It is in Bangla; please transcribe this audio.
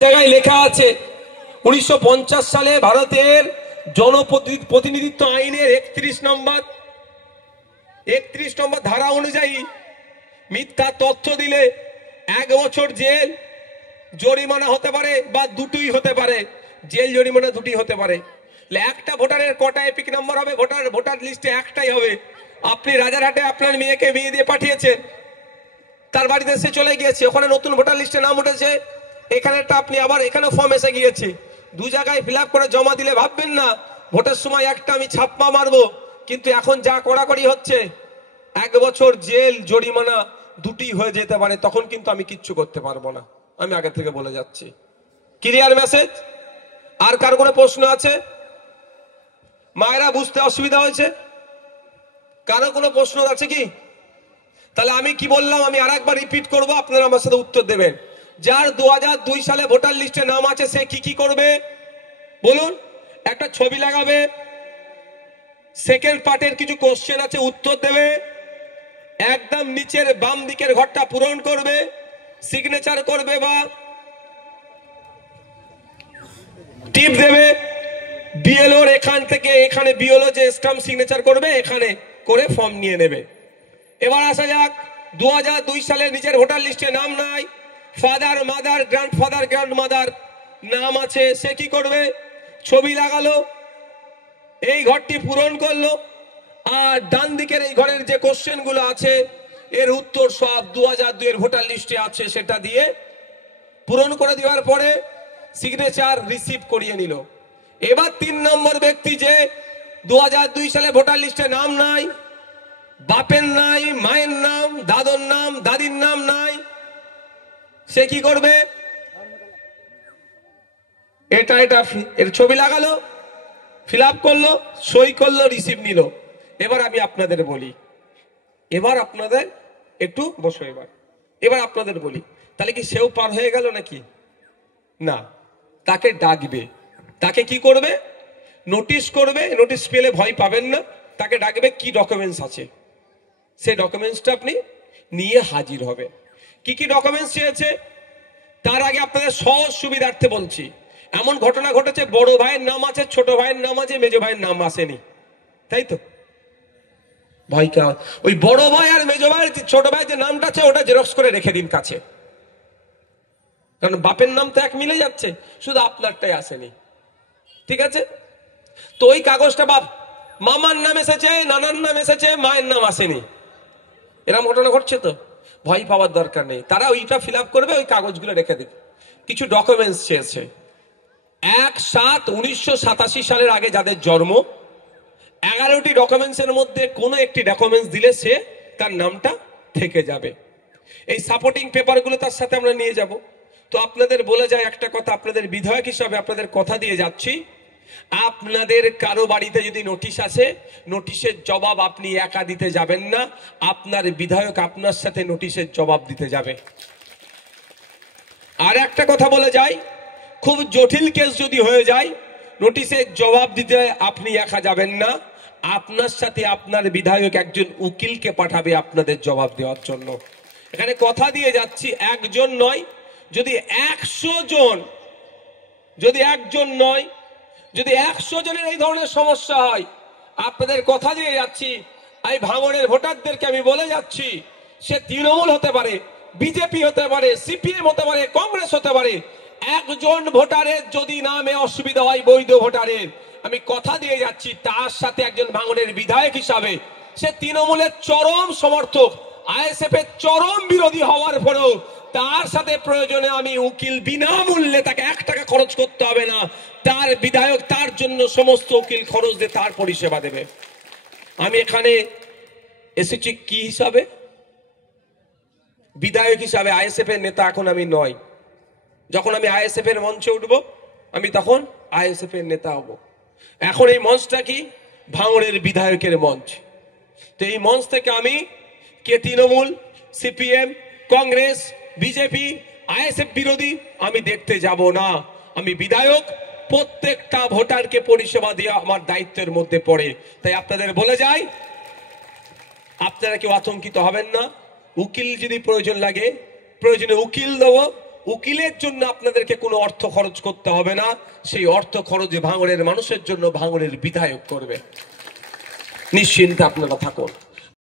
জায়গায় লেখা আছে 1950 সালে ভারতের জনপ্রতিনিধিত্ব আইনের 31 নম্বর ধারা অনুযায়ী মিথ্যা তথ্য দিলে 1 বছর জেল, জরিমানা হতে পারে বা দুটোই হতে পারে। জেল জরিমানা দুটোই হতে পারে। একটা ভোটারের কটা এপিক নাম্বার হবে? ভোটার লিস্টে একটাই হবে। আপনি রাজারহাটে আপনার মেয়েকে বিয়ে দিয়ে পাঠিয়েছেন, তার বাড়িতে সে চলে গিয়েছে, ওখানে নতুন ভোটার লিস্টে নাম উঠেছে, এখানেটা আপনি আবার এখানে ফর্ম এসে গিয়েছে, দু জায়গায় ফিল করে জমা দিলে ভাববেন না ভোটের সময় একটা আমি ছাপ্পা মারবো। কিন্তু এখন যা কড়াকড়ি হচ্ছে, 1 বছর জেল, জরিমানা দুটি হয়ে যেতে পারে। তখন কিন্তু আমি কিচ্ছু করতে পারবো না, আমি আগে থেকে বলে যাচ্ছি। Clear message? আর কার কোনো প্রশ্ন আছে? মায়েরা বুঝতে অসুবিধা হয়েছে? কারো কোনো প্রশ্ন আছে কি? তাহলে আমি কি বললাম আমি আরেকবার রিপিট করব, আপনারা আমার সাথে উত্তর দেবেন। যার 2002 সালে ভোটার লিস্টে নাম আছে সে কি কি করবে বলুন? একটা ছবি লাগাবে, সেকেন্ড পার্টের কিছু কোশ্চেন আছে উত্তর দেবে, একদম নিচের বাম দিকের ঘরটা পূরণ করবে, সিগনেচার করবে বা টিপ দেবে, বিএলওর এখান থেকে এখানে বিএলও যে স্ট্যাম্প সিগনেচার করবে এখানে করে ফর্ম নিয়ে নেবে। এবার আসা যাক, 2002 সালের নিজের ভোটার লিস্টে নাম নাই, ফাদার, মাদার, গ্র্যান্ডফাদার, গ্র্যান্ডমাদার নাম আছে, সে কি করবে? ছবি লাগালো, এই ঘরটি পূরণ করলো, আর ডান দিকের এই ঘরের যে কোশ্চেন গুলো আছে এর উত্তর সব 2002 এর ভোটার লিস্টে আছে, সেটা দিয়ে পূরণ করে দেওয়ার পরে সিগনেচার রিসিভ করিয়ে নিল। এবার 3 নম্বর ব্যক্তি যে 2002 সালে ভোটার লিস্টে নাম নাই, বাপের নাই, মায়ের নাম, দাদর নাম, দাদির নাম নাই, সে কি করবে? এটা এর ছবি লাগালো, ফিল আপ করলো, সই করলো, রিসিভ নিল। এবার আমি আপনাদের বলি, এবার আপনাদের একটু বসো, এবার আপনাদের বলি, তাহলে কি সেও পার হয়ে গেল নাকি? না, তাকে ডাকবে। তাকে কি করবে? নোটিশ করবে। নোটিশ পেলে ভয় পাবেন না, তাকে ডাকবে, কি ডকুমেন্টস আছে সেই ডকুমেন্টসটা আপনি নিয়ে হাজির হবে। কি কি ডকুমেন্টস চেয়েছে তার আগে আপনাদের সহজ সুবিধার্থে বলছি। এমন ঘটনা ঘটেছে, বড় ভাইয়ের নাম আছে, ছোট ভাইয়ের নাম আছে, মেজ ভাইয়ের নাম আসেনি, তাই তো? ভয় কা ওই বড় ভাই আর মেজ ভাইয়ের ছোট ভাইয়ের যে নামটা আছে ওটা জেরক্স করে রেখে দিন কাছে, কারণ বাপের নাম তো এক মিলে যাচ্ছে, শুধু আপনারটাই আসেনি। ঠিক আছে? তো ওই কাগজটা বাপ মামার নাম এসেছে, নানার নাম এসেছে, মায়ের নাম আসেনি, এরকম ঘটনা ঘটছে তো? ভয় পাওয়ার দরকার নেই, তারা ওইটা ফিল আপ করবে, ওই কাগজগুলো রেখে দেবে। কিছু ডকুমেন্টস চেয়েছে। 1/7/1987 সালের আগে যাদের জন্ম, 11টি ডকুমেন্টসের মধ্যে কোনো একটি ডকুমেন্টস দিলে সে তার নামটা থেকে যাবে। এই সাপোর্টিং পেপারগুলো তার সাথে আমরা নিয়ে যাব। তো আপনাদের বলে যায় একটা কথা, আপনাদের বিধায়ক হিসাবে আপনাদের কথা দিয়ে যাচ্ছি, আপনাদের কারো বাড়িতে যদি নোটিশ আসে, নোটিশের জবাব আপনি একা দিতে যাবেন না, আপনার বিধায়ক আপনার সাথে নোটিশের জবাব দিতে যাবে। আর একটা কথা বলে যাই, খুব জটিল কেস যদি হয়ে যায়, নোটিশের জবাব দিতে আপনি একা যাবেন না, আপনার সাথে আপনার বিধায়ক একজন উকিলকে পাঠাবে আপনাদের জবাব দেওয়ার জন্য। এখানে কথা দিয়ে যাচ্ছি, একজন নয়, যদি 100 জন, যদি একজন নয়, যদি 100 জনের এই ধরনের সমস্যা হয়, আপনাদের কথা দিয়ে যাচ্ছি, এই ভাঙড়ের ভোটারদেরকে আমি বলে যাচ্ছি, সে তৃণমূল হতে পারে, বিজেপি হতে পারে, সিপিএম হতে পারে, কংগ্রেস হতে পারে, একজন ভোটারের যদি নামে অসুবিধা হয়, বৈধ ভোটারের, আমি কথা দিয়ে যাচ্ছি, তার সাথে একজন ভাঙড়ের বিধায়ক হিসাবে, সে তৃণমূলের চরম সমর্থক, আইএসএফ এর চরম বিরোধী হওয়ার পরেও তার সাথে প্রয়োজনে আমি উকিল বিনামূল্যে, তাকে 1 টাকা খরচ করতে হবে না, তার বিধায়ক তার জন্য সমস্ত উকিল খরচ দিয়ে তার পরিষেবা দেবে। আমি এখানে এসেছি কি হিসাবে? বিধায়ক হিসাবে। আইএসএফ এর নেতা এখন আমি নয়। যখন আমি আইএসএফ এর মঞ্চে উঠবো, আমি তখন আইএসএফ এর নেতা হব। এখন এই মঞ্চটা কি? ভাঙড়ের বিধায়কের মঞ্চ। তো এই মঞ্চ থেকে আমি কে Trinamool, CPM, Congress, BJP, ISF বিরোধী আমি দেখতে যাব না। আমি বিধায়ক, প্রত্যেকটা ভোটারকে পরিষেবা দেওয়া আমার দায়িত্বের মধ্যে পড়ে। তাই আপনাদের বলে যাই, আপনারা কেউ আতঙ্কিত হবেন না। উকিল যদি প্রয়োজন লাগে, প্রয়োজনে উকিল দেবো, উকিলের জন্য আপনাদেরকে কোনো অর্থ খরচ করতে হবে না, সেই অর্থ খরচে ভাঙড়ের মানুষের জন্য ভাঙড়ের বিধায়ক করবে, নিশ্চিন্তে আপনারা থাকুন।